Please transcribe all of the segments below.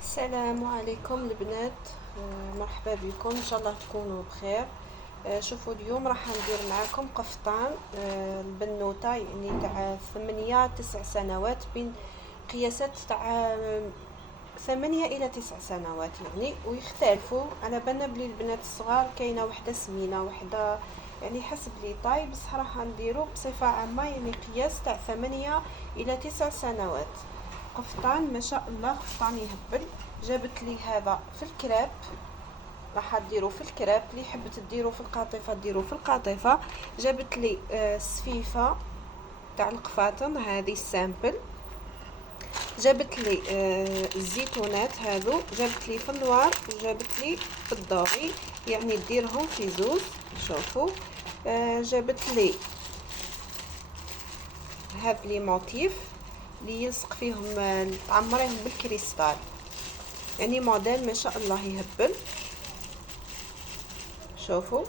السلام عليكم البنات. مرحبا بكم، ان شاء الله تكونوا بخير. شوفوا اليوم راح ندير معاكم قفطان البنوته، يعني تاع 8 9 سنوات، بين قياسات تاع 8 إلى 9 سنوات يعني، ويختلفوا على بالنا بلي البنات الصغار كاينه وحده سمينه وحده يعني حسب لي طاي، بصح راح نديرو بصفه عامه يعني قياس تاع 8 إلى 9 سنوات. قفطان ما شاء الله، قفطان يهبل. جابت لي هذا في الكراب، راح ديرو في الكراب، اللي حبت ديرو في القاطفه ديرو في القاطفه. جابت لي السفيفه تاع القفاطن، هذه السامبل. جابت لي الزيتونات هذو، جابت لي في النوار وجابت لي في الضوئي، يعني ديرهم في زوز. شوفوا جابت لي هاد لي موتيف اللي يلصق فيهم، تعمريهم بالكريستال، يعني موديل ما شاء الله يهبل. شوفوا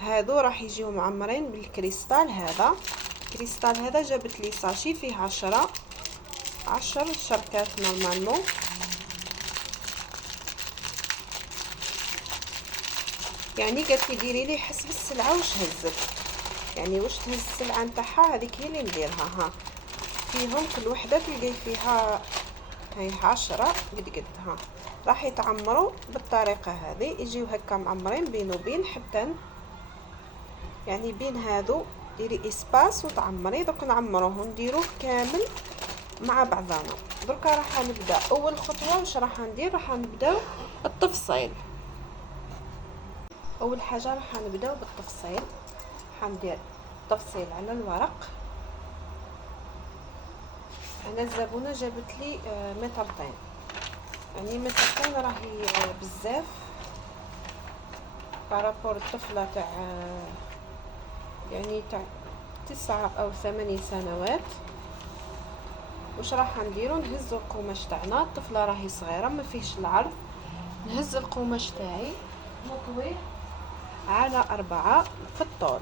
هادو راح يجيو معمرين بالكريستال. هذا الكريستال هذا جابت لي ساشي فيه 10 شركات نورمالمون. يعني قالت لي ديري لي حسب السلعه واش هزت، يعني واش تهز السلعه نتاعها، هذيك هي اللي نديرها. ها فيهم كل وحده تلقاي فيها هاي 10 قد ها، راح يتعمروا بالطريقه هذه، يجيو هكا معمرين بين وبين حتى يعني بين هذو ديري اسباس وتعمري. دوك نعمروه نديروه كامل مع بعضنا. دركا راح نبدا اول خطوه. واش راح ندير؟ راح نبداو التفصيل. اول حاجه راح نبداو بالتفصيل، راح ندير تفصيل على الورق. انا الزبونه جابت لي مترتين، يعني مترتين راهي بزاف بارابور الطفله تاع يعني تاع 9 أو 8 سنوات. واش راح نديرو؟ نهزو القماش تاعنا، الطفله راهي صغيره ما فيهش العرض. نهز القماش تاعي نطويه على 4 في الطول،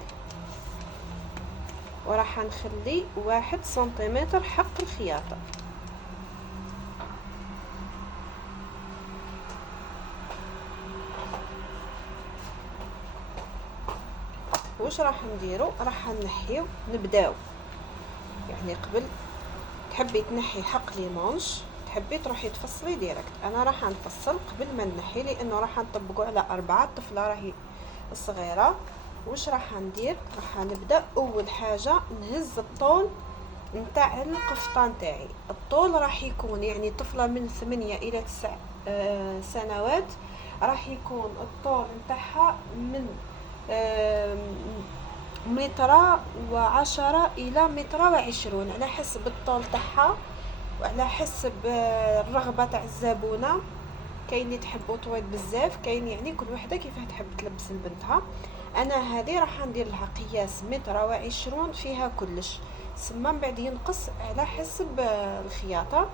وراح نخلي 1 سنتيمتر حق الخياطه. واش راح نديرو؟ راح نحيو نبداو يعني قبل تحبي تنحي حق لي مونش، تحبي تروحي تفصلي ديريكت. انا راح نفصل قبل ما نحي، لانه راح نطبقوا على 4. الطفله راهي صغيره. واش راح ندير؟ راح نبدا اول حاجه نهز الطول نتاع القفطان تاعي. الطول راح يكون يعني طفله من 8 الى 9 سنوات، راح يكون الطول نتاعها من متر و10 الى متر و20، على حسب الطول تاعها وعلى حسب الرغبه تاع الزبونه. كاين اللي تحبو طويل بزاف، كاين يعني كل وحده كيفاه تحب تلبس لبنتها. انا هذه راح ندير لها قياس متر و20 فيها كلش، سما من بعد ينقص على حسب الخياطه.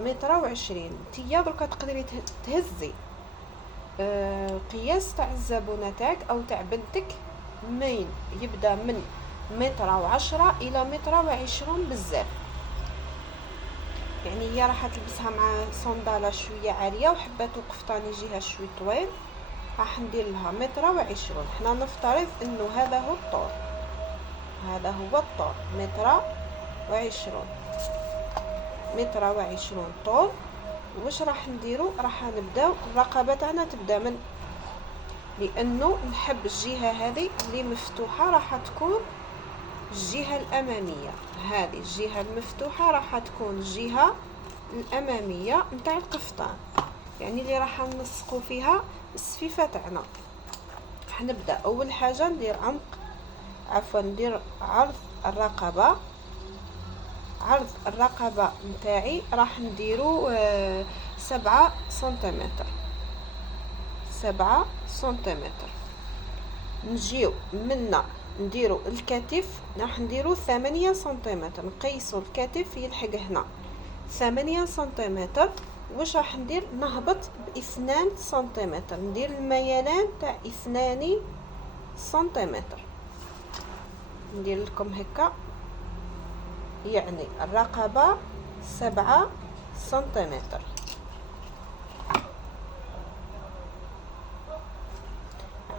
متر و20 نتيا دركا تقدري تهزي قياس تاع الزبونه تاعك او تاع بنتك، مين يبدا من متر و10 الى متر و20 بزاف. يعني هي راح تلبسها مع صنداله شويه عاليه وحباتو قفطان يجيها شوي طويل، راح ندير لها متر و20. حنا نفترض انه هذا هو الطول، هذا هو الطول متر و20، متر و20 طول. واش راح نديرو؟ راح نبداو الرقبه تاعنا تبدا من، لانه نحب الجهه هذه اللي مفتوحه راح تكون الجهه الاماميه. هذه الجهه المفتوحه راح تكون الجهه الاماميه نتاع القفطان، يعني اللي راح نلصقوا فيها السفيفه تاعنا. راح نبدا اول حاجه ندير ندير عرض الرقبه. عرض الرقبه نتاعي راح نديرو 7 سنتيمتر، 7 سنتيمتر. نجيو منا نديرو الكتف، راح نديرو 8 سنتيمتر، نقيسو الكتف يلحق هنا 8 سنتيمتر. واش راح ندير؟ نهبط ب2 سنتيمتر، ندير الميلان تاع 2 سنتيمتر. ندير لكم هكا، يعني الرقبه 7 سنتيمتر.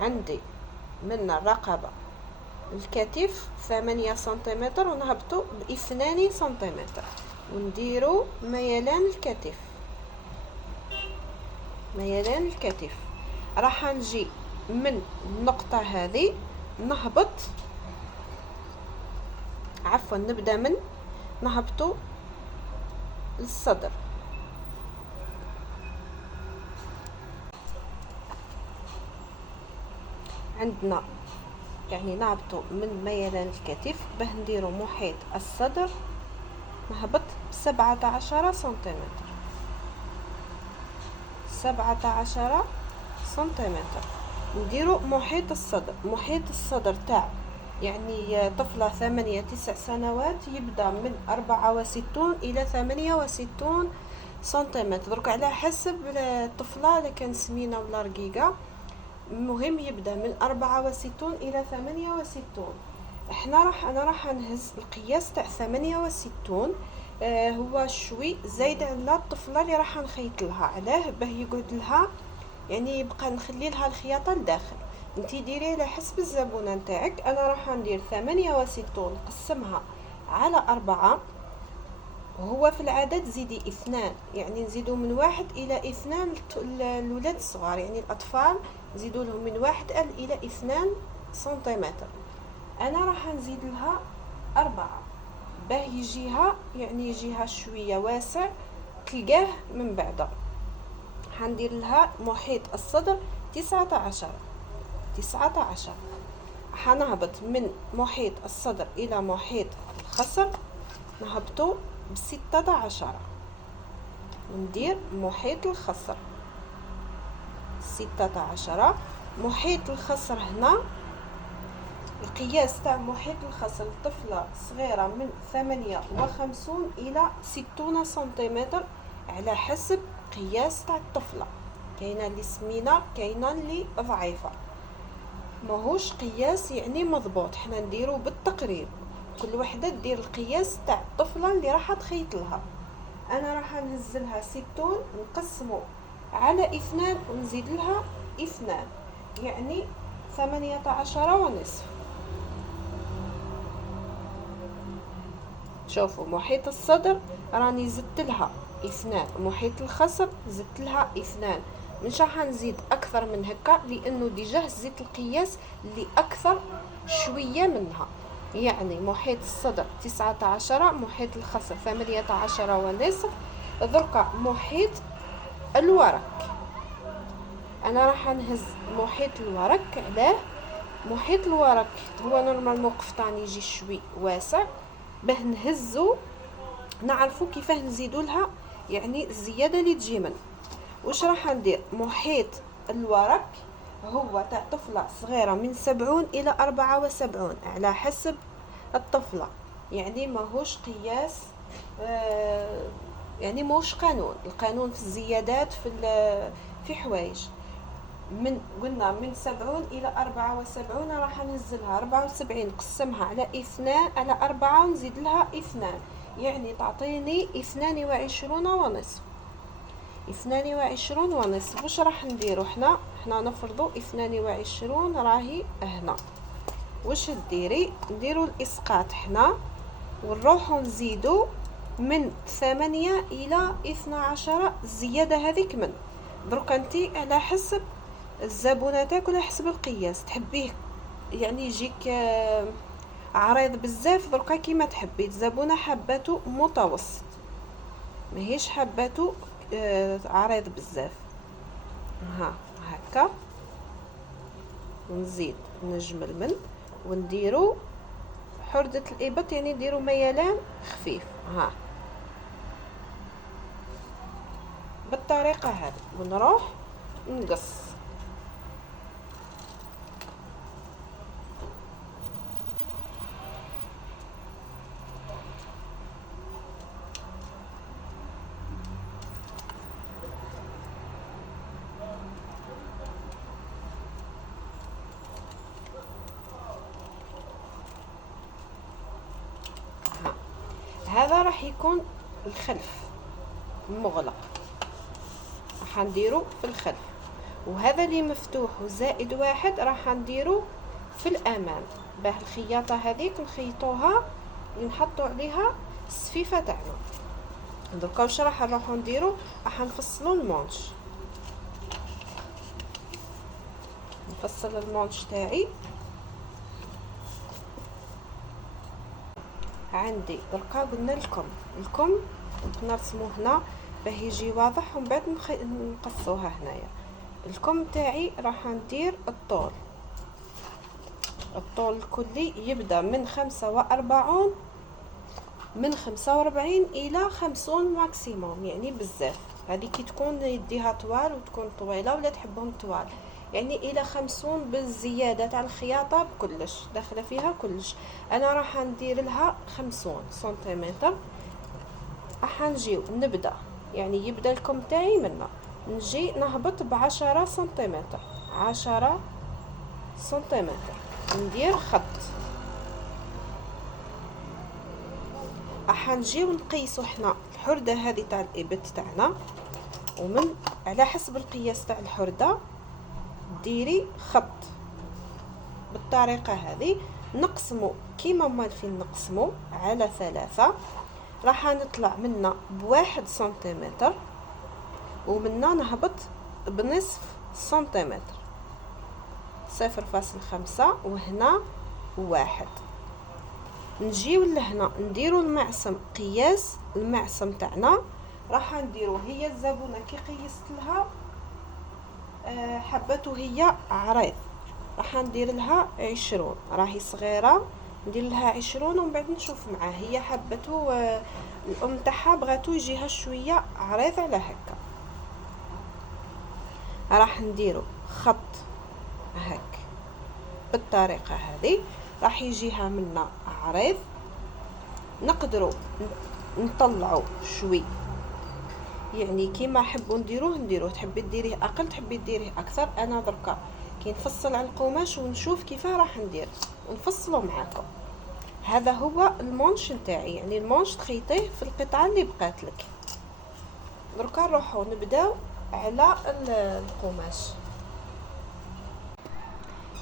عندي من الرقبة الكتف 8 سنتيمتر، ونهبطو ب2 سنتيمتر ونديرو ميلان الكتف. ميلان الكتف راح نجي من النقطة هذه نهبط، عفوا نبدأ من نهبطو للصدر. عندنا يعني نهبطو من ميلان الكتف باه نديرو محيط الصدر، نهبط 17 سنتيمتر. 17 سنتيمتر نديرو محيط الصدر. محيط الصدر تاع يعني طفلة 8-9 سنوات يبدأ من 64 إلى 68 سنتيمتر، درك على حسب الطفلة إذا كان سمينة ولا رقيقة. المهم يبدأ من 64 إلى 68. أنا راح نهز القياس تاع 68. هو شوي زايد على الطفلة اللي راح نخيط لها، علاه باه يقعد لها يعني يبقى نخلي لها الخياطة لداخل. انتي ديري على حسب الزبونة نتاعك. انا راح ندير 68 نقسمها على 4، وهو في العدد زيدي 2، يعني نزيدو من 1 إلى 2 الولاد الصغار، يعني الأطفال نزيدو لهم من 1 إلى 2 سنتيمتر. أنا راح نزيد لها 4 باه يجيها يعني يجيها شوية واسع تلقاه من بعد. حندير لها محيط الصدر 19. حنهبط من محيط الصدر إلى محيط الخصر، نهبطو ب16 وندير محيط الخصر 16. محيط الخصر هنا القياس تاع محيط الخصر الطفلة صغيرة من 58 إلى 60 سنتيمتر على حسب قياس تاع الطفلة. كاينه اللي سمينه، كاينه اللي ضعيفه، ماهوش قياس يعني مضبوط، حنا نديرو بالتقريب، كل وحده دير القياس تاع الطفله اللي راح تخيط لها. انا راح نهز لها 60 نقسمو على 2 ونزيد لها 2، يعني 18 ونصف. شوفوا محيط الصدر راني زدت لها 2، محيط الخصر زدت لها 2، مش راح نزيد اكثر من هكا لانه ديجا زدت القياس اللي اكثر شويه منها. يعني محيط الصدر 19، محيط الخصر 18 ونصف. دركا محيط الورك انا راح نهز محيط الورك. علاه؟ محيط الورك هو نورمالمون قفطان يجي شوي واسع، باه نهزو نعرفو كيفاه نزيدو لها يعني الزياده اللي تجي من. واش راح ندير؟ محيط الورك هو تاع طفله صغيره من 70 الى 74 على حسب الطفله، يعني ماهوش قياس يعني ماهوش قانون. القانون في الزيادات في حوايج من قلنا من 70 الى 74 راح ننزلها 74 نقسمها على 2 على 4 ونزيد لها 2، يعني تعطيني 22 ونصف. 22 ونصف. واش راح نديرو حنا نفرضوا 22 راهي هنا. واش ديري؟ نديرو الاسقاط حنا ونروحو نزيدو من 8 الى 12 الزياده هذيك من. دروك انتي على حسب الزبونه تاعك ولا حسب القياس تحبيه يعني يجيك عريض بزاف، دركا كيما تحبي. الزبونه حباتو متوسط ماهيش حباتو عريض بزاف. ها هكا ونزيد نجمل من ونديرو حردة الإبط، يعني نديرو ميلان خفيف. ها بالطريقة هذه ونروح نقص. هذا راح يكون الخلف مغلق، راح نديرو في الخلف. وهذا اللي مفتوح وزائد 1 راح نديرو في الامام، باه الخياطه هذيك نخيطوها نحطوا عليها السفيفه تاعنا. دركا واش راح نروحو نديرو؟ راح نفصلوا المونش، نفصل المونش تاعي. عندي دركا قلنا الكم نرسموه هنا باه يجي واضح، ومن بعد نقصوها هنايا. الكم تاعي راح ندير الطول الكلي يبدا من 45 الى 50 ماكسيموم، يعني بزاف. هذه كي تكون يديها طوال وتكون طويله ولا تحبهم طوال، يعني الى 50 بالزياده تاع الخياطه بكلش داخله فيها كلش. انا راح ندير لها 50 سنتيمتر. راح نجيو نبدا، يعني يبدا الكم تاعي منا، نجي نهبط ب10 سنتيمتر، 10 سنتيمتر، ندير خط. راح نجيو نقيسو حنا الحرده هذه تاع الابط تاعنا، ومن على حسب القياس تاع الحرده ديري خط بالطريقه هذه. نقسمو كيما مالفين نقسمو على 3، راح نطلع منا ب1 سنتيمتر، ومنا نهبط بنصف سنتيمتر، 0.5 وهنا 1. نجيو لهنا نديرو المعصم، قياس المعصم تاعنا راح نديرو، هي الزبونه كي قيست لها حبته هي عريض راح ندير لها 20، راهي صغيره ندير لها 20، ومن بعد نشوف معاه. هي حبته الام تاعها بغاتو يجيها شويه عريض على هكا، راح نديرو خط هك بالطريقه هذه، راح يجيها منا عريض. نقدروا نطلعوا شوي، يعني كيما حبوا نديروه تحبي ديريه اقل تحبي ديريه اكثر. انا دركا كي نفصل على القماش ونشوف كيفاه راح ندير ونفصلوا معاكم. هذا هو المونش نتاعي، يعني المونش تخيطيه في القطعه اللي بقات لك. دركا نروحوا نبداو على القماش.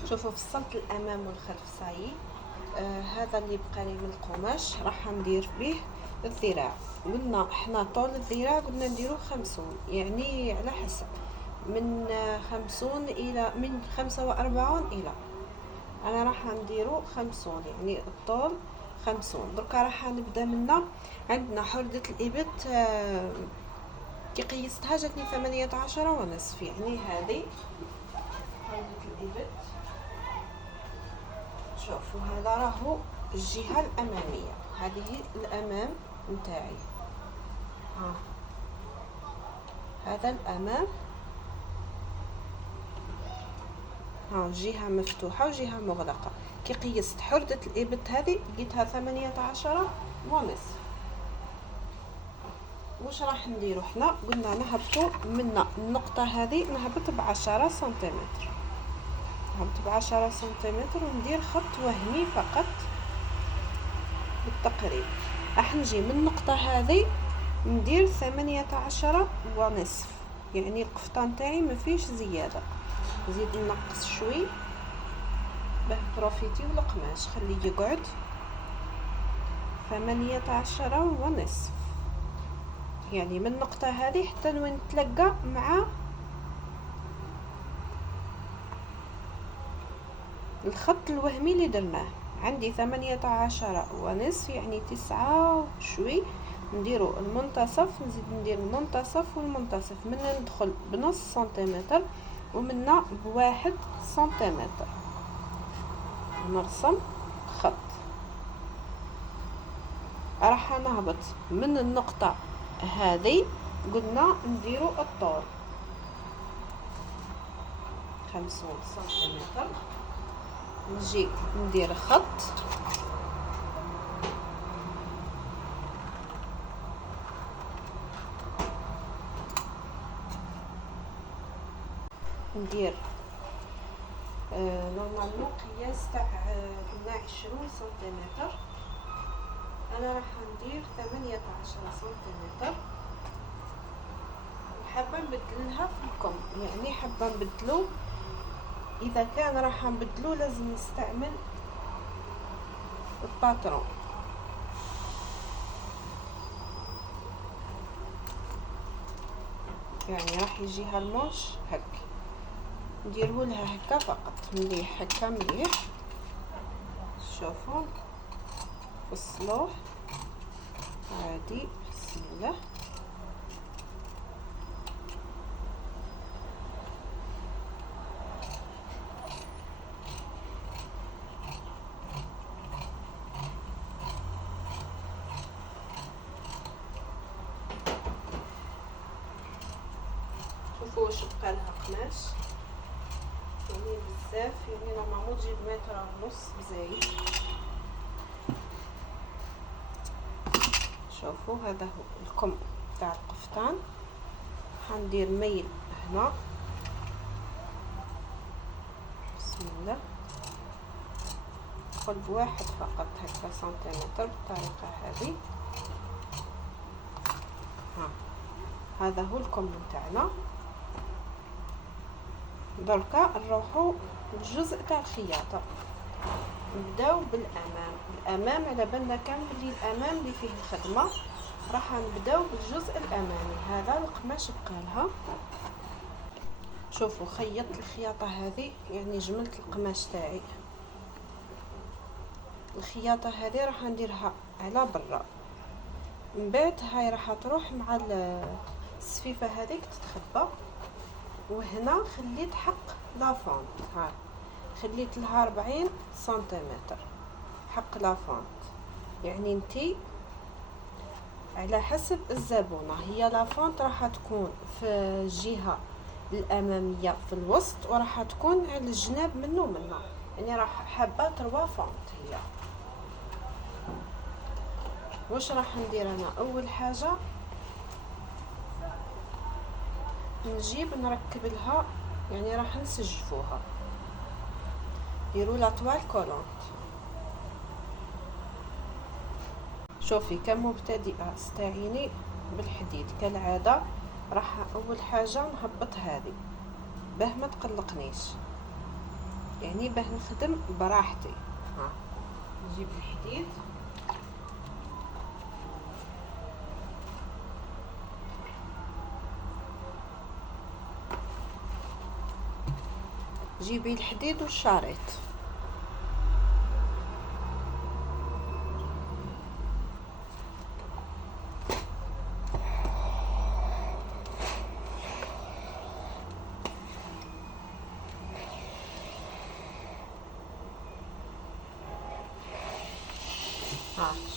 شوفوا فصلت الامام والخلف صايي. هذا اللي بقى لي من القماش راح ندير به الذراع. قلنا احنا طول الذراع قلنا نديرو 50، يعني على حسب من 50 الى من 45 الى، انا راح نديرو 50، يعني الطول 50. دركا راح نبدا منا. عندنا حردة الابط كي قيستها جاتني 18 ونصف، يعني هذه حردة الابط. شوفوا هذا راهو الجهه الاماميه، هذه الامام نتاعي، هذا الامام، جهه مفتوحه وجهه مغلقه. كي قيست حرده الابط هذه لقيتها 18 ونصف. واش راح نديرو حنا؟ قلنا نهبطوا من النقطه هذه، نهبط ب10 سنتيمتر، نهبط ب10 سنتيمتر وندير خط وهمي فقط بالتقريب. راح نجي من النقطه هذه ندير 18 ونصف، يعني القفطان تاعي ما فيش زياده. نزيد نقص شوي باه بروفيتي والقماش خليه يقعد 18 ونصف، يعني من النقطه هذه حتى وين نتلقى مع الخط الوهمي اللي درناه. عندي 18 ونصف، يعني 9 وشوي. نديرو المنتصف، نزيد ندير المنتصف والمنتصف، منا ندخل بنص سنتيمتر ومنا ب1 سنتيمتر، نرسم خط. راح نهبط من النقطة هذه، قلنا نديرو الطول 50 سنتيمتر. نجي ندير خط، ندير نورمالمون قياس تاع قلنا 20 سنتيمتر، انا راح ندير 18 سنتيمتر. حابه نبدلها في الكم، يعني حابه نبدلو. اذا كان راح نبدلو لازم نستعمل الباترون. يعني راح يجيها المونش هك، نديره لها هكا فقط، مليح هكا مليح. شوفوا فصلوه عادي، بسم الله. شوفوا واش بقى لها قماش، يعني بزاف، يعني نورمالمون تجيب متر ونص بزايد. شوفوا هذا هو الكم تاع القفطان. حندير ميل هنا، بسم الله، ندخل بواحد فقط هكا سنتيمتر بالطريقه هذه. هذا هو الكم تاعنا. دركا نروحو للجزء تاع الخياطه. نبداو الامام على بالنا كان بلي الامام اللي فيه الخدمه، راح نبداو بالجزء الامامي. هذا القماش بقالها. شوفوا خيطت الخياطه هذه، يعني جملت القماش تاعي. الخياطه هذه راح نديرها على برا، من بعد هاي راح تروح مع السفيفه هذيك تتخبى. وهنا خليت حق لافونت، ها خليت لها 40 سنتيمتر حق لافونت. يعني انتي على حسب الزبونة، هي لافونت راح تكون في الجهة الأمامية في الوسط، وراح تكون على الجناب منه، يعني راح حابة 3 فونت. هي واش راح ندير انا؟ اول حاجة نجيب نركب لها، يعني راح نسجفوها، ديروا لا طوال كولونت. شوفي كمبتدئة استعيني بالحديد كالعادة. راح اول حاجة نهبط هذه باه ما تقلقنيش، يعني باه نخدم براحتي. ها نجيب الحديد، جيبي الحديد والشريط.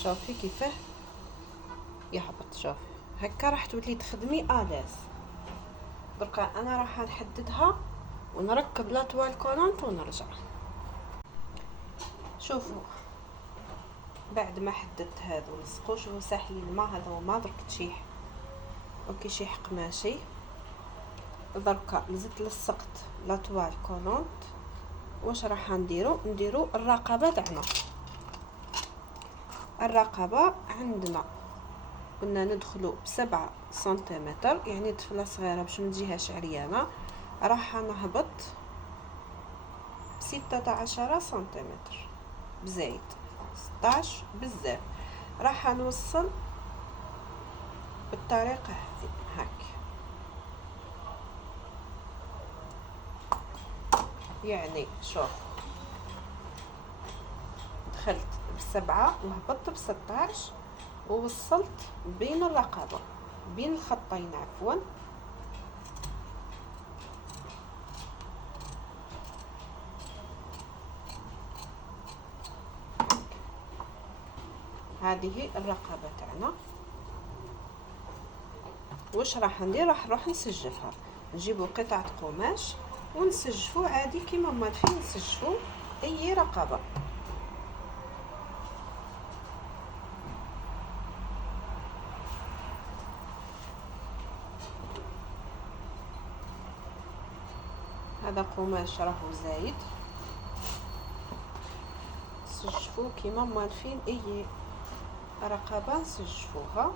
شوفي كيفاه يهبط، شوفي هكا راح تولي تخدمي آلاز. دركا انا راح نحددها ونركب لا توال كولونت ونرجع. شوفوا بعد ما حددت هذا ولصقو، شوفوا ساحلي الماء، هذا هو ما درك تشيح اوكي شيح قماشي. دركا زدت لصقت لا توال كولونت. واش راح نديرو الرقبه تاعنا. الرقبه عندنا قلنا ندخلو ب7 سنتيمتر، يعني طفله صغيره باش ما تجيهاش عريانه. راح نهبط ب16 سنتيمتر بزايد، 16 بزاف. راح نوصل بالطريقه هذه هاك، يعني شوف دخلت ب7 وهبطت ب16 ووصلت بين الرقبه بين الخطين عفوا. هذه الرقبه تاعنا. واش راح ندير؟ راح نروح نسجفها، نجيبوا قطعه قماش ونسجفو عادي كيما ما فين نسجفو اي رقبه. هذا قماش راهو زايد، نسجفو كيما موالفين اي رقبه نسجفوها.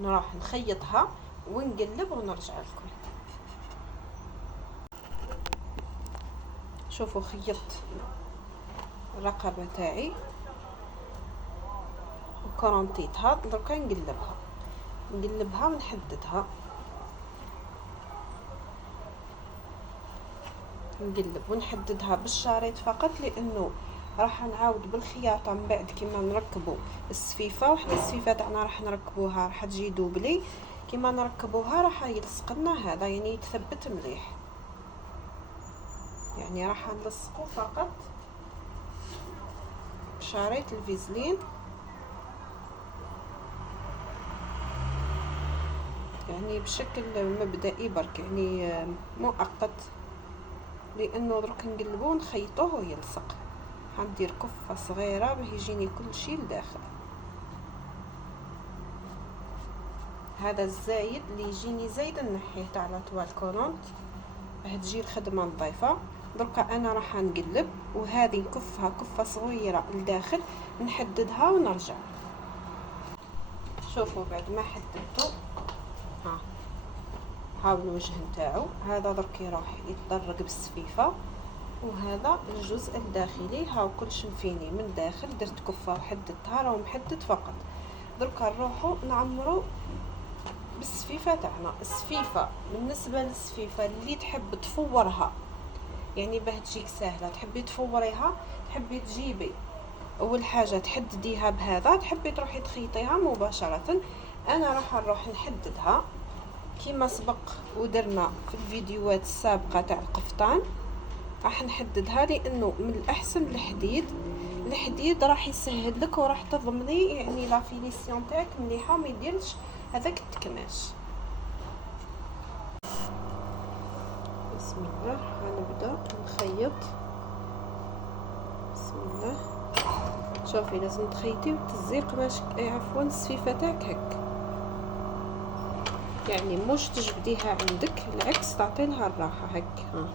نروح نخيطها ونقلب ونرجع لكم. شوفوا خيطت الرقبه تاعي وكرونتيتها، دركا نقلبها ونحددها، نقلب ونحددها بالشريط فقط، لانه راح نعاود بالخياطه من بعد كيما نركبوا السفيفه. وحنا السفيفه تاعنا راح نركبوها راح تجي دوبلي، كيما نركبوها راح يلصق لنا هذا، يعني يتثبت مليح. يعني راح نلصقو فقط بشريط الفيزلين، يعني بشكل مبدئي برك، يعني مؤقت، لانه درك نقلبوه ونخيطوه ويلصق. حندير كفه صغيره باه يجيني كل شيء لداخل. هذا الزايد اللي يجيني زايد نحيه تاع لا توال كولونت باه تجي الخدمه نظيفه. دركا انا راح نقلب، وهذه نكفها كفه صغيره لداخل، نحددها ونرجع. شوفوا بعد ما حددته، هاو الوجه نتاعو. هذا درك يروح يتدرج بالسفيفه، وهذا الجزء الداخلي هاو كلش مفيني من داخل. درت كفه وحددتها، راهو محدد فقط. دركا نروحو نعمرو بالسفيفه تاعنا. السفيفه بالنسبه للسفيفه اللي تحب تفورها، يعني باه تجيك سهله، تحبي تفوريها، تحبي تجيبي اول حاجه تحدديها بهذا، تحبي تروحي تخيطيها مباشره. انا راح نروح نحددها كما سبق ودرنا في الفيديوهات السابقه تاع القفطان. راح نحددها لانه من الاحسن الحديد راح يسهل لك وراح تضمني يعني لا فينيسيون تاعك مليحه وما يديرش هذاك التكماش. بسم الله غنبدا نخيط. بسم الله. شوفي لازم تخيطي وتزي قماش، عفوا السفيفه تاعك هك، يعني مش تجبديها عندك، العكس تعطي لها الراحه هك.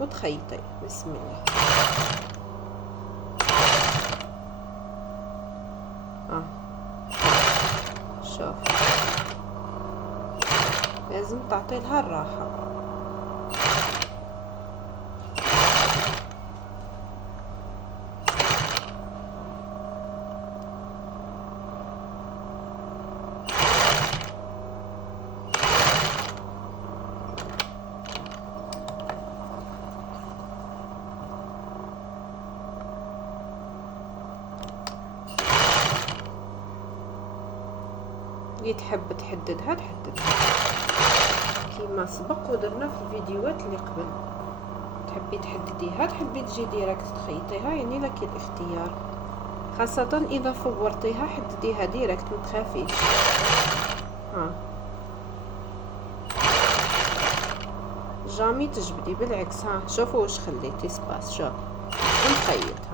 وتخيطي. بسم الله. شوف لازم تعطي لها الراحه. اللي تحب تحددها كيما سبق ودرنا في الفيديوهات اللي قبل. تحبي تحدديها، تحبي تجي ديريكت تخيطيها، يعني لك الاختيار. خاصة اذا فورتيها حدديها ديريكت، ما تخافيش. جامي تجبدي بالعكس. شوفوا واش خليتي سباس. شوف نخيط.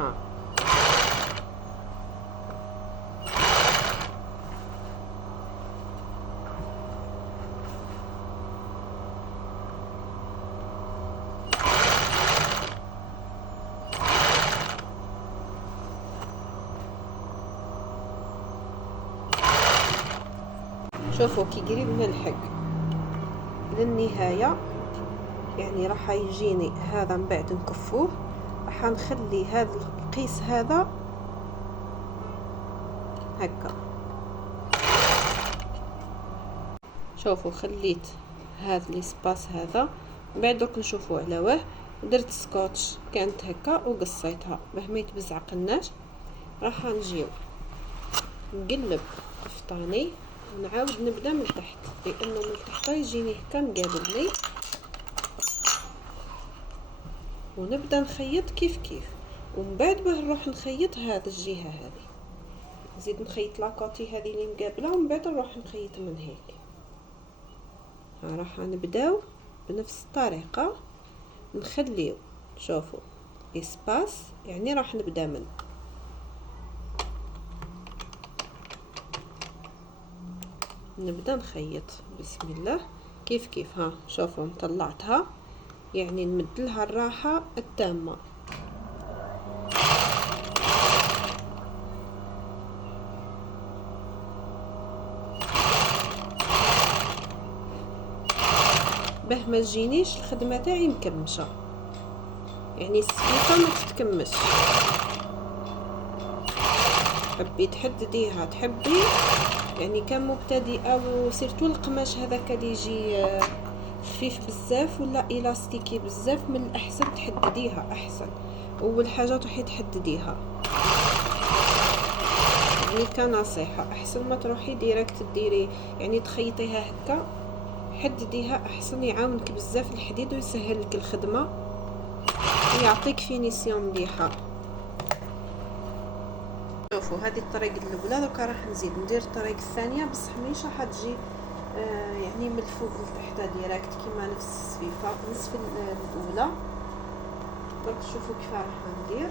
شوفوا كي قريب نلحق للنهايه، يعني راح يجيني هذا من بعد نكفوه. راح نخلي هذا القيس هذا هكا. شوفوا خليت هذا الاسباس هذا، من بعد دوك نشوفوا على واه درت سكوتش كانت هكا وقصيتها باه ما يتبزعقناش. راح نجيو نقلب قفطاني ونعاود نبدا من تحت، لانه من تحت يجيني هكا مقابلني، ونبدا نخيط كيف ومن بعد باه نروح نخيط هذا الجهه هذه، نزيد نخيط لاكوتي هذه اللي مقابله، ومن بعد نروح نخيط من هيك. راح نبداو بنفس الطريقه، نخليو شوفوا اسباس، يعني راح نبدا من نبدا نخيط. بسم الله. كيف شوفوا طلعتها، يعني نمد لها الراحه التامه. باه ما تجينيش الخدمه تاعي مكمشه، يعني السفيفه ما تتكمش. تحبي تحدديها تحبي يعني كمبتدئه، وسيرتو القماش هذاك اللي يجي خفيف بزاف ولا الاستيكي بزاف، من الاحسن تحدديها احسن. اول حاجه تروحي تحدديها، يعني كنصيحه احسن ما تروحي ديريكت ديري يعني تخيطيها هكا. حدديها احسن، يعاونك بزاف الحديد ويسهل لك الخدمه ويعطيك فينيسيون مليحه. شوفوا هذه الطريقه الاولى، دوكا راح نزيد ندير الطريقه الثانيه بصح ماشي راح تجي يعني من الفوق لتحت ديريكت كيما نفس السفيفه نصف الاولى. درك شوفوا كيف راح ندير،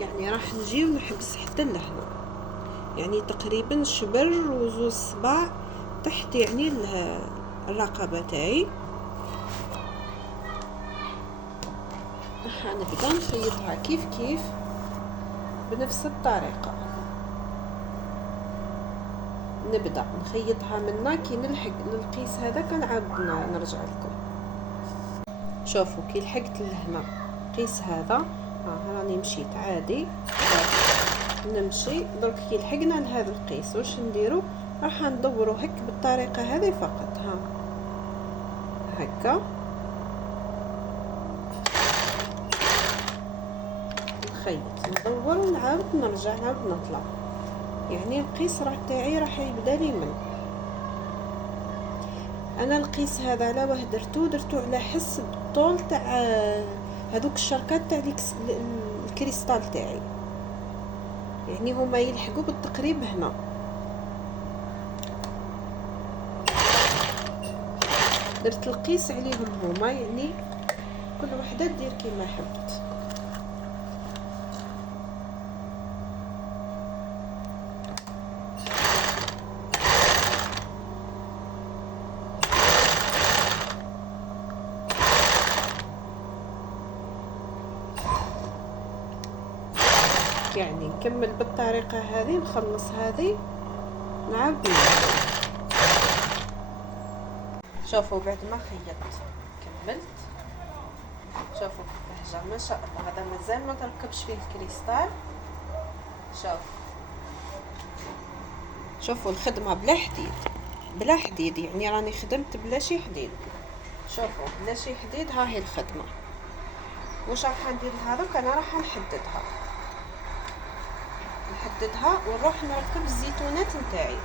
يعني راح نجي ونحبس حتى لهنا، يعني تقريبا شبر وزوز صباع تحت يعني الرقبه تاعي. راح نبدا نخيطها كيف كيف بنفس الطريقه، نبدا نخيطها منا كي نلحق للقيس هذاك نعاود نرجع لكم. شوفوا كي لحقت لهنا القيس هذا راني مشيت عادي نمشي. درك كي لحقنا لهذا القيس واش نديرو؟ راح ندورو هك بالطريقه هذه فقط، هكا نخيط ندور ونعاود نرجع نعاود نطلع، يعني القيس راه تاعي راح يبدا لي من انا القيس هذا على واه درتو على حسب الطول تاع هذوك الشركات تاع الكريستال تاعي، يعني هما يلحقوا بالتقريب هنا. درت القيس عليهم هما، يعني كل وحده دير كيما حبت. يعني نكمل بالطريقه هذه، نخلص هذه نعاود. شوفوا بعد ما خيطت كملت، شوفوا كيفاه جا ما شاء الله. هذا مازال ما تركبش فيه الكريستال. شوفوا الخدمه بلا حديد يعني راني خدمت بلا شي حديد. شوفوا بلا شي حديد، ها هي الخدمه. واش راح ندير لها دوك؟ انا راح نحددها ونروح نركب الزيتونات نتاعي.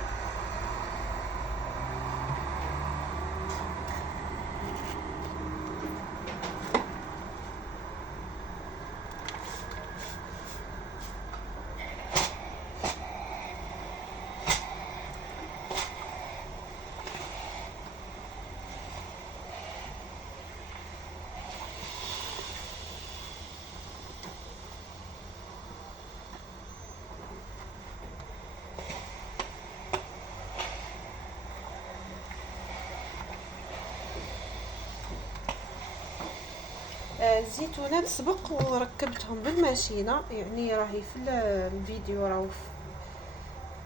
الزيتونات سبق وركبتهم بالماشينه، يعني راهي في الفيديو راهو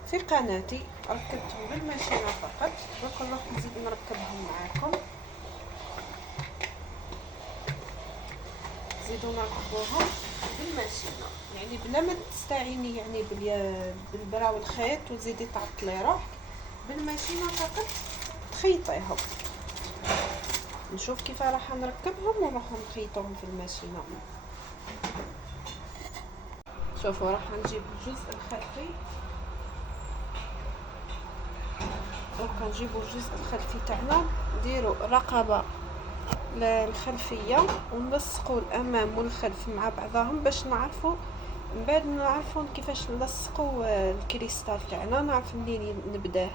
في قناتي، ركبتهم بالماشينه فقط. دوك نروح نزيد نركبهم معاكم، نزيدو نركبوهم بالماشينه، يعني بلا ما تستعيني يعني بالبرا والخيط وتزيدي تعطلي روحك، بالماشينه فقط تخيطيهم. نشوف كيف راح نركبهم ونروح نخيطهم في الماشينه. شوفوا راح نجيب الجزء الخلفي، دوكا نجيبوا الجزء الخلفي تاعنا، نديروا الرقبه الخلفيه ونلصقوا الامام والخلف مع بعضهم باش نعرفوا من بعد نعرفوا كيفاش نلصقوا الكريستال تاعنا، نعرف منين نبداه.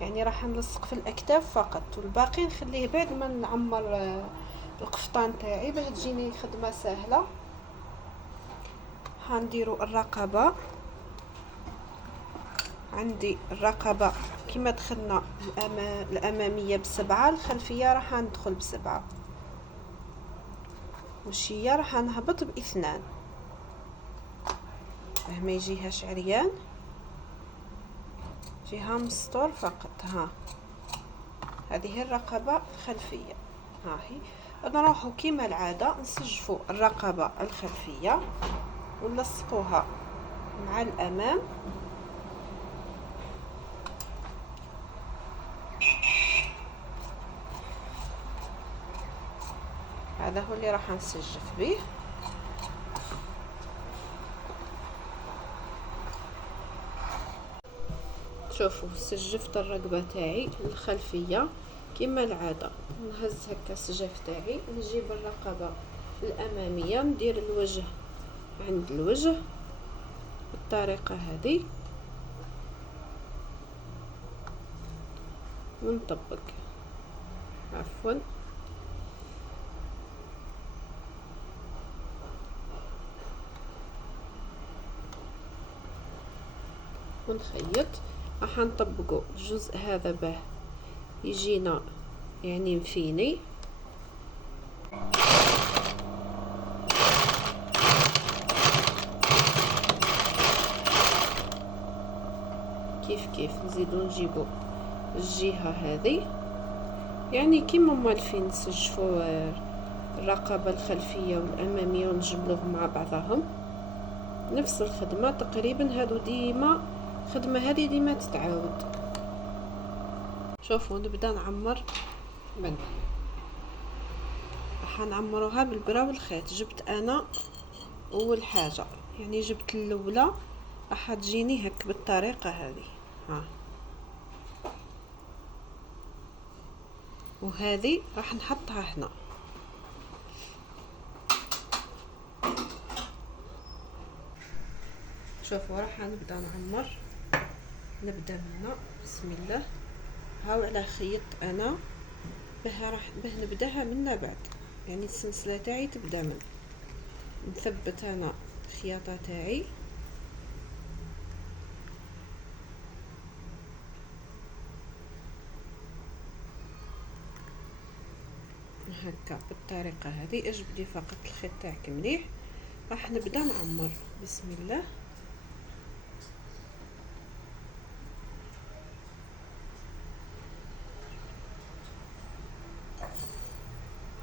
يعني راح نلصق في الاكتاف فقط، والباقي نخليه بعد ما نعمر القفطان تاعي باش تجيني خدمه سهله. هنديروا الرقبه، عندي الرقبه كما دخلنا الاماميه ب7، الخلفيه راح ندخل ب7، والشيه راح نهبط ب2 باه ما يجيهاش عريان، جهه مستور فقط. هذه الرقبة الخلفية. ها هي نروحو كيما العادة نسجفو الرقبة الخلفية ونلصقوها مع الأمام. هذا هو اللي راح نسجف به. شوفوا سجفت الرقبة تاعي الخلفية كما العادة. نهز هكا السجاف تاعي، نجيب الرقبة الأمامية، ندير الوجه عند الوجه بالطريقة هذه ونطبق. عفوا ونخيط. راح نطبقوا الجزء هذا باه يجينا يعني مفيني. كيف نزيدو نجيبو الجهة هذه، يعني كيما مالفين نسجفو الرقبة الخلفية والأمامية ونجملوهم مع بعضهم. نفس الخدمة تقريبا، هادو ديما الخدمة هذه ديما تتعاود. شوفوا نبدا نعمر من راح نعمروها بالبرا والخيط. جبت انا اول حاجه، يعني جبت الاولى راح تجيني هك بالطريقه هذه. ها وهذه راح نحطها هنا. شوفوا راح نبدا نعمر. نبدا من هنا بسم الله. هاو على خيط انا باه نبداها منا بعد، يعني السلسله تاعي تبدا من نثبت انا الخياطه تاعي هكا بالطريقه هذه. اجبدي فقط الخيط تاعك مليح. راح نبدا نعمر بسم الله.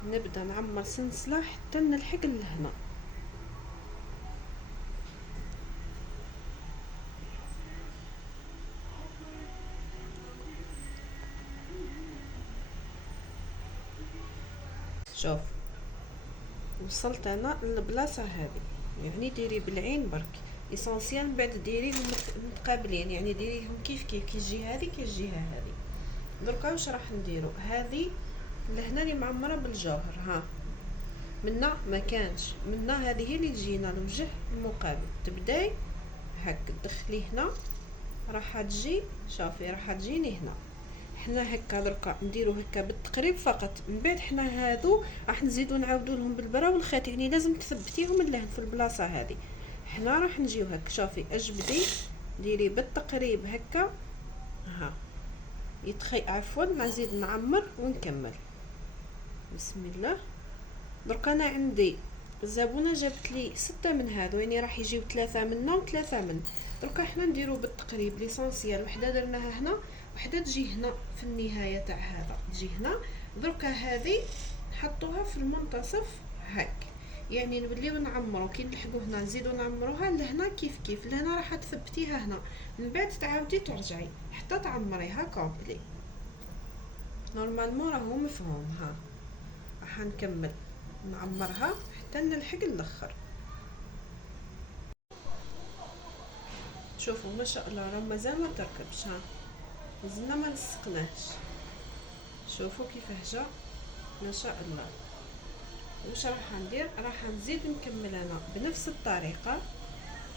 نبدا نعمر سلسله حتى نلحق لهنا. شوف وصلت انا للبلاصه هذه، يعني ديري بالعين برك. اسانسيال من بعد ديريهم متقابلين، يعني ديريهم كيف كي الجهه هذه كي الجهه هذه. دركا واش راح نديرو؟ هذه لهنا اللي معمره بالجوهر، ها منا ما كانش منا، هذه هي اللي تجينا الوجه المقابل. تبداي هك تدخلي هنا، راح تجي شوفي راح تجيني هنا. حنا هكا دركا نديرو هكا بالتقريب فقط. من بعد حنا هادو راح نزيدو نعاودو لهم بالبرا والخيط، يعني لازم تثبتيهم اللهن في البلاصه هذه. حنا راح نجيو هكا شوفي اجبدي ديري بالتقريب هكا. ها عفوا نزيد نعمر ونكمل بسم الله. درك انا عندي الزبونه جابت لي 6 من هادو، يعني راح يجيو 3 منا و3 من. درك حنا نديرو بالتقريب ليسونسيال. وحده درناها هنا، وحده تجي هنا في النهايه تاع هذا تجي هنا. درك هذه نحطوها في المنتصف هاك، يعني نوليو نعمرو كي نلحقو هنا نزيدو نعمروها لهنا. كيف لهنا راح تثبتيها هنا، من بعد تعاودي ترجعي حتى تعمريها كومبلي. نورمالمون راهو مفهوم. ها راح نكمل نعمرها حتى نلحق الاخر. شوفوا ما شاء الله راه مازال ما تركبش. ها مازلنا ما لصقناهش. شوفوا كيفاه جا ما شاء الله. واش راح ندير؟ راح نزيد نكمل انا بنفس الطريقه.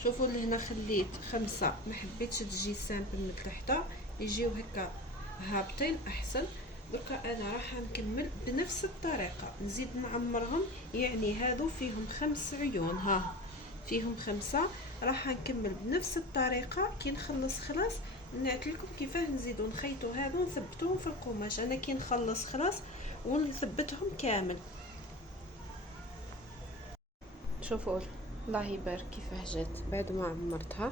شوفوا لهنا خليت 5، ما حبيتش تجي سامبل من تحت، يجيو هكا هابطين احسن. دركا انا راح نكمل بنفس الطريقه نزيد نعمرهم، يعني هادو فيهم 5 عيون. ها فيهم 5. راح نكمل بنفس الطريقه. كي نخلص خلاص نعطيلكم كيفاه نزيدو نخيطو هادو ونثبتوهم في القماش. انا كي نخلص خلاص ونثبتهم كامل. شوفوا الله يبارك كيفاه جات بعد ما عمرتها.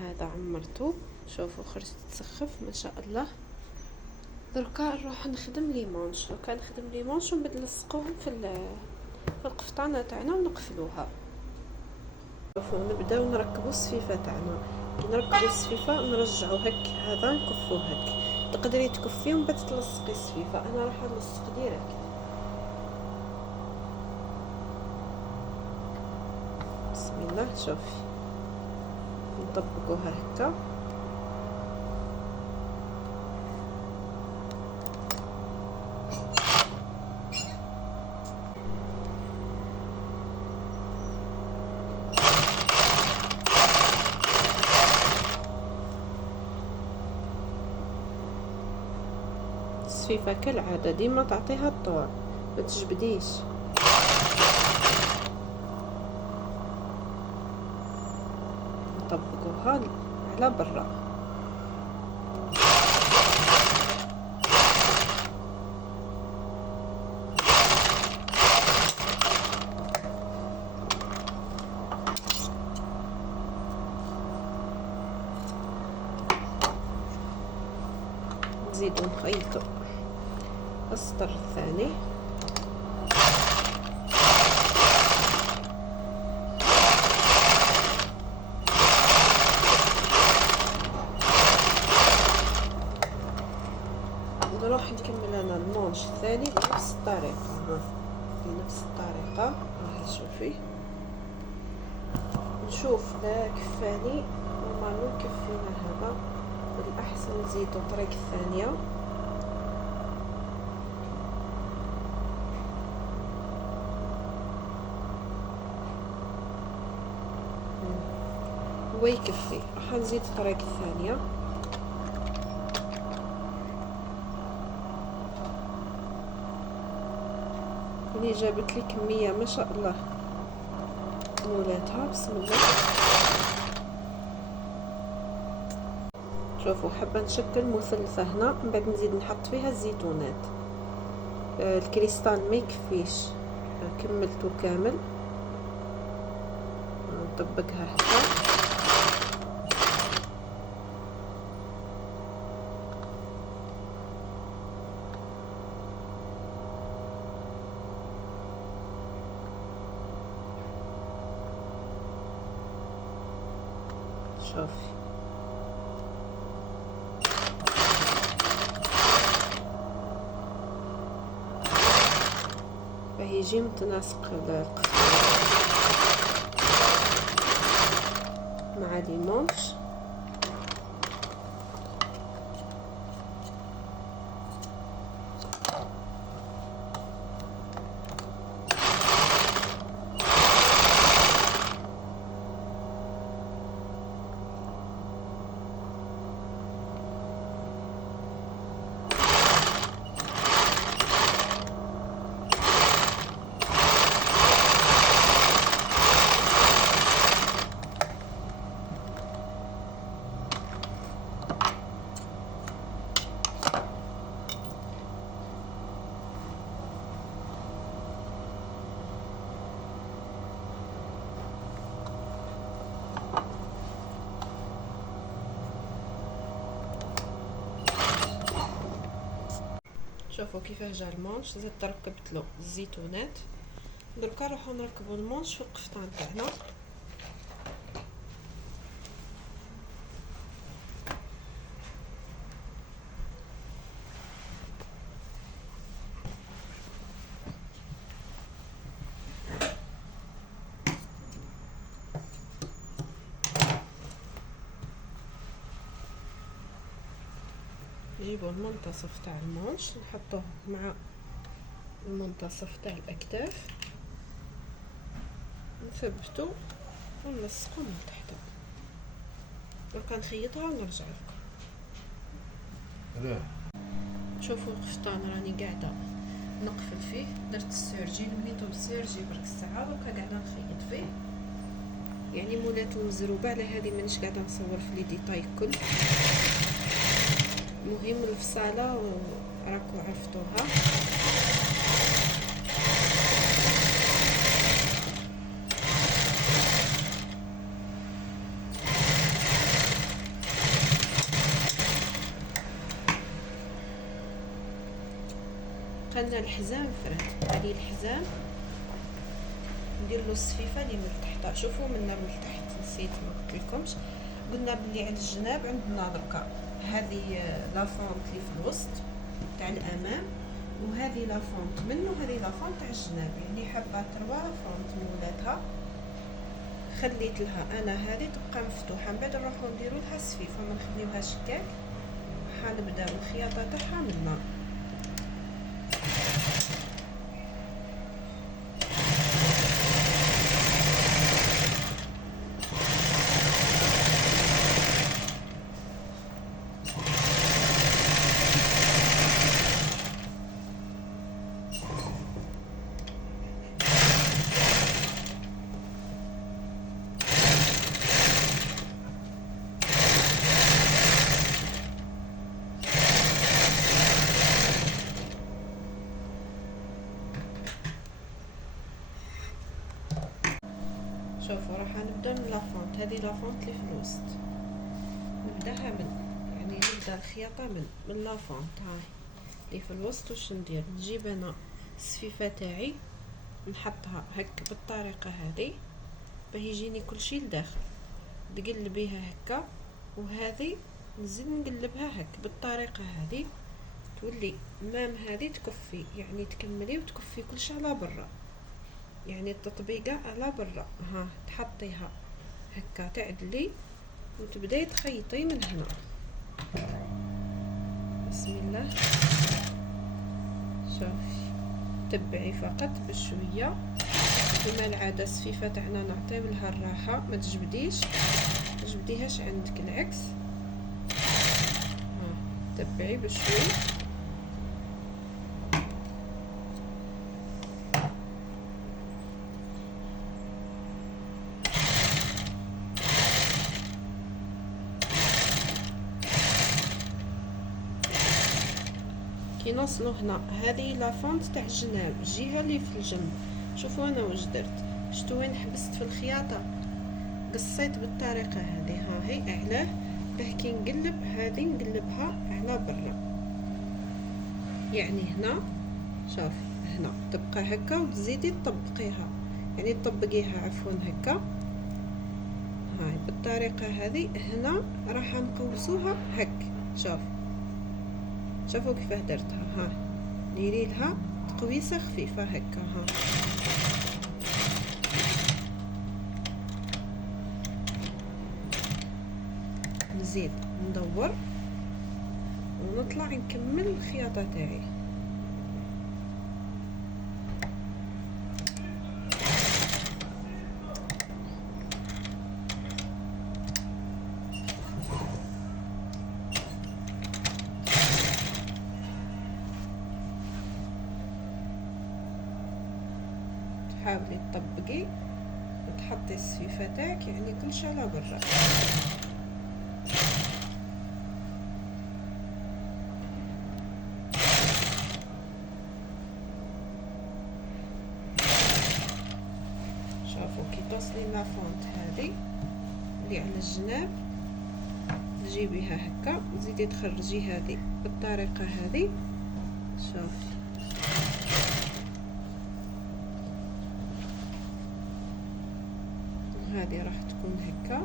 هذا عمرته شوفوا خرجت تسخف ما شاء الله. دركا نروح نخدم لي مونش، دركا نخدم لي مونش ومن بعد نلصقوهم في القفطانه تاعنا ونقفلوها. شوفوا نبداو نركبوا الصفيفه تاعنا. كي نركبوا الصفيفه نرجعوا هك هذا نكفوه هك، تقدري تكفيه ومن بعد تلصقي الصفيفه. انا راح نلصق ديريكت. بسم الله. شوفي نطبقوها هكا. الصفيفه كالعاده ديما تعطيها الطول، ما تجبديش. نطبقوها على برا. نزيدو نخيطو السطر الثاني. نروح نكمل انا المونش الثاني بنفس الطريقه. بنفس الطريقه راهي شوفي. نشوف لا كفاني نورمالمون كفينا هذا، الاحسن نزيدو طريق الثانيه. هو يكفي. راح نزيد الطريق الثانيه. راني جابت لي كميه ما شاء الله مولاتها. بسم الله. شوفوا حابه نشكل مثلثه هنا، من بعد نزيد نحط فيها الزيتونات. الكريستال ما يكفيش، كملته كامل. نطبقها هكا. شوفي يجي متناسق القفطان مع ليمونش. شوفوا كيفاه جا المونش. زدت ركبت له الزيتونات. دركا نروحو نركبو المونش في القفطان تاعنا. نجيبو المنتصف تاع المونش نحطوه مع المنتصف تاع الاكتاف، نثبتو ونلصقو من تحت. دركا نخيطها ونرجع لكم. شوفوا القفطان راني قاعده نقفل فيه. درت السيرجي، لميتو بالسيرجي برك الساعه، دركا قاعده نخيط فيه. يعني مولاتو مزروبه، على هذه مانيش قاعده نصور في لي ديتاي كل. المهم الفصاله راكو عرفتوها. بقى لنا الحزام فرات. هذه الحزام ندير له الصفيفه اللي من التحت. شوفوا منا من التحت نسيت ما قلت لكمش، قلنا بلي على الجناب عندنا دركا هذه لافونت اللي في الوسط تاع الامام، وهذه لافونت منه، وهذه لافونت تاع الجناب. يعني حابه تروا فونت من ولادها خليت لها انا هذه تبقى مفتوحه، من بعد نروحو نديرو لها الصفيفه ما نخليوهاش هكاك. حنبداو الخياطه تاعها منا. شوفوا راح نبدا من لافونت. هذه لافونت اللي في الوسط نبداها يعني نبدا الخياطه من لافونت هاي اللي في الوسط. واش ندير؟ نجيب انا الصفيفه تاعي نحطها هك بالطريقه هذه باه يجيني كلشي لداخل، نقلبيها هكا، وهذه نزيد نقلبها هك بالطريقه هذه تولي مام هذه تكفي، يعني تكملي وتكفي كلشي على برا، يعني التطبيقه على برا. ها تحطيها هكا تعدلي وتبداي تخيطي من هنا. بسم الله. شوفي تبعي فقط بشويه، كما العاده الصفيفه تاعنا نعطيو لها الراحه، ما تجبديهاش عندك العكس. ها تبعي بشوي. كي نوصلوا هنا هذه لافونت تاع الجناب، الجهه اللي في الجنب. شوفوا انا واش درت، شفتوا وين حبست في الخياطه؟ قصيت بالطريقه هذه. ها هي اعلاه باه كي نقلب هذه نقلبها على برا، يعني هنا شوف هنا تبقى هكا وتزيدي تطبقيها، يعني تطبقيها عفوا هكا. هاي بالطريقه هذه. هنا راح نقوسوها هك. شوفوا كيفاه درتها. ها ديري لها تقويسه خفيفه هكا. ها نزيد ندور ونطلع نكمل الخياطه تاعي. حاولي تطبقي وتحطي الصفيفه تاعك، يعني كلشي على برا. شوفوا كي توصلي لافونت هذه اللي على الجناب تجيبيها هكا وتزيدي تخرجي هذه بالطريقه هذه. شوفي هذه راح تكون هكا.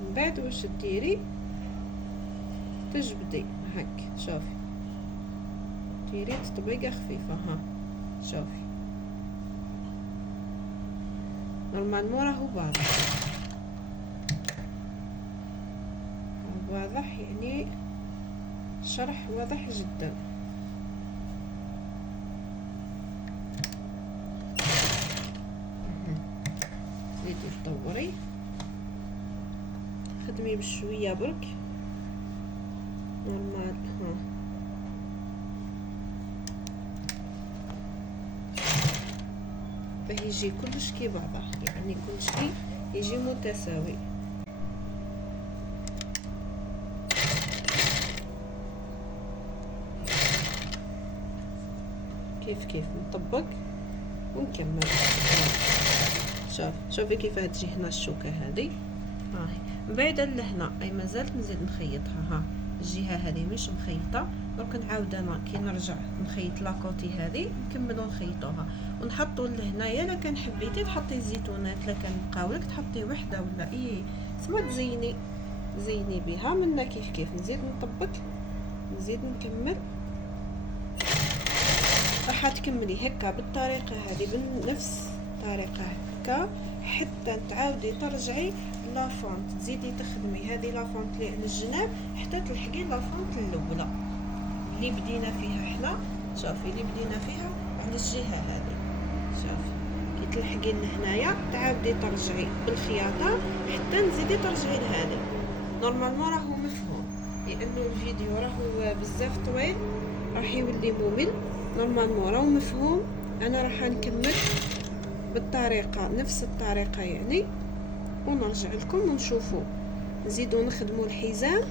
من بعد واش ديري؟ تجبدي هك. شوفي ديري تطبيقه خفيفه. ها شوفي نورمالمون راهو واضح، يعني الشرح واضح جدا. زيدي تدوري، خدمي بشويه برك نورمال. ها باه يجي كلش كي بعضه، يعني كلشي يجي متساوي. كيف نطبق ونكمل. شوفي كيف تجي هنا الشوكه هذه. هاهي بعدا لهنا اي مازالت نزيد نخيطها. ها الجهه هذه مش مخيطه، درك نعاود انا كي نرجع نخيط لاكوتي هذه نكملوا نخيطوها ونحطوا لهنايا. الا كان حبيتي تحطي الزيتونات، الا كان بقاولك تحطي وحده ولا اي سما زيني بها منا كيف كيف. نزيد نطبق، نزيد نكمل. راح تكملي هكا بالطريقه هذه بنفس الطريقه هكا حتى تعاودي ترجعي لافونت، تزيدي تخدمي هذه لافونت اللي على الجناب حتى تلحقي لافونت الاولى اللي بدينا فيها حنا. شوفي اللي بدينا فيها على الجهه هذه، شوفي كي تلحقي لهنايا تعاودي ترجعي بالخياطه حتى نزيدي ترجعي لهذه. نورمالمون راهو مفهوم، لانه الفيديو راهو بزاف طويل راح يولي ممل. نورمالمون راهو مفهوم. انا راح نكمل بالطريقه نفس الطريقه يعني، ونرجع لكم ونشوفوا نزيدوا نخدموا الحزام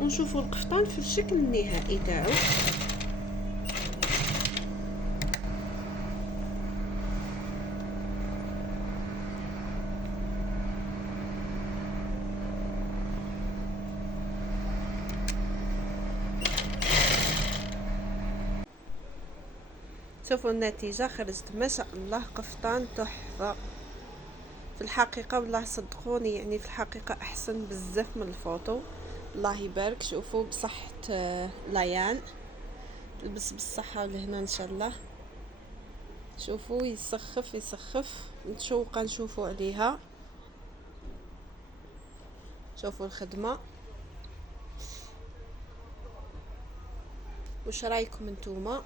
ونشوفوا القفطان في الشكل النهائي تاعو. شوفوا النتيجة خرجت ما شاء الله قفطان تحفة في الحقيقة. والله صدقوني يعني في الحقيقة احسن بزاف من الفوتو. الله يبارك. شوفوا بصحة ليان، لبس بالصحة لهنا ان شاء الله. شوفوا يسخف متشوقة نشوفوا عليها. شوفوا الخدمة، وش رايكم انتوما؟